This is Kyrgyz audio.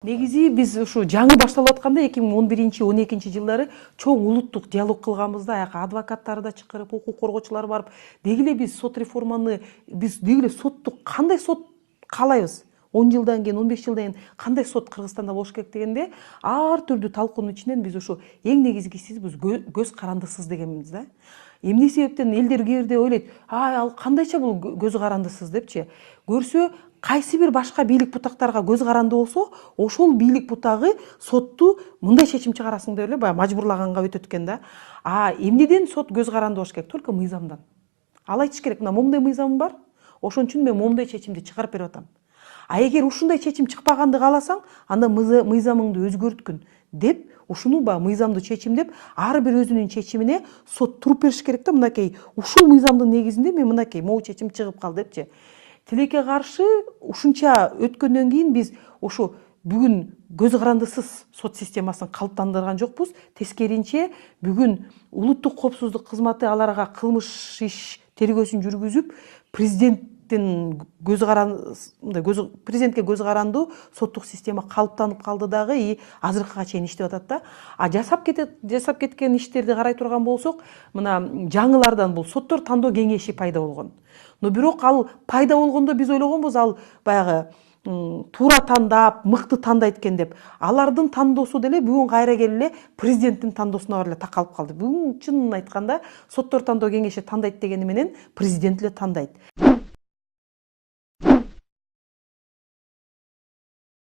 Негизи биз ушу жаңы башталып атканда 2011-12 жылдары чоң улуттук диалог кылганбызда, аяка адвокаттарды да чакырып, укук коргоочулар барып, деги эле биз сот реформаны, биз деги эле сотту кандай сот каалайбыз? 10 жылдан кийин, 15 жылдан кийин кандай сот Кыргызстанда болуш керек дегенде, ар түрдүү талкуунун ичинен биз ушу эң негизгиси биз көз карандысыз дегенбиз да. Эмне себептен элдер кээ бирде ойлойт, ал кандайча бул көз карандысыз депчи. Көрсө, кайсы бир башка бийлик бутактарга көз каранды болсо, ошол бийлик бутагы сотту мындай чечим чыгарасың деп эле баягы мажбурлаганга өтөт экен да. Эмнеден сот көз каранды болуш керек? Только мыйзамдан. Ал айтыш керек, мына момундай мыйзам бар, ошон үчүн мен момундай чечимди чыгарып берип атам. Эгер ушундай чечим чыкпаганды кааласаң, анда мыйзамыңды өзгөрткүн деп, ушуну мыйзамды чечимдеп, ар бир өзүнүн чечимине сот туруп бериш керек да, мынакей ушул мыйзамдын негизинде мен мынакей могу чечим чыгып калды депчи. Тилекке каршы ушунча өткөндөн кийин биз ушу бүгүн көз карандысыз сот системасын калыптандырган жокпуз. Тескеринче бүгүн улуттук коопсуздук кызматы аларга кылмыш иш тергөөсүн жүргүзүп, президентке көз карандуу соттук система калыптанып калды дагы и азыркыга чейин иштеп атат да. Жасап кеткен иштерди карай турган болсок, мына жаңылардан бул соттор тандоо кеңеши пайда болгон. Но бирок ал пайда болгондо биз ойлогонбуз, ал баягы туура тандап, мыкты тандайт экен деп. Алардын тандоосу деле бүгүн кайра келип эле президенттин тандоосуна эле такалып калды. Бүгүн чынын айтканда соттор тандоо кеңеши тандайт дегени менен президент эле тандайт.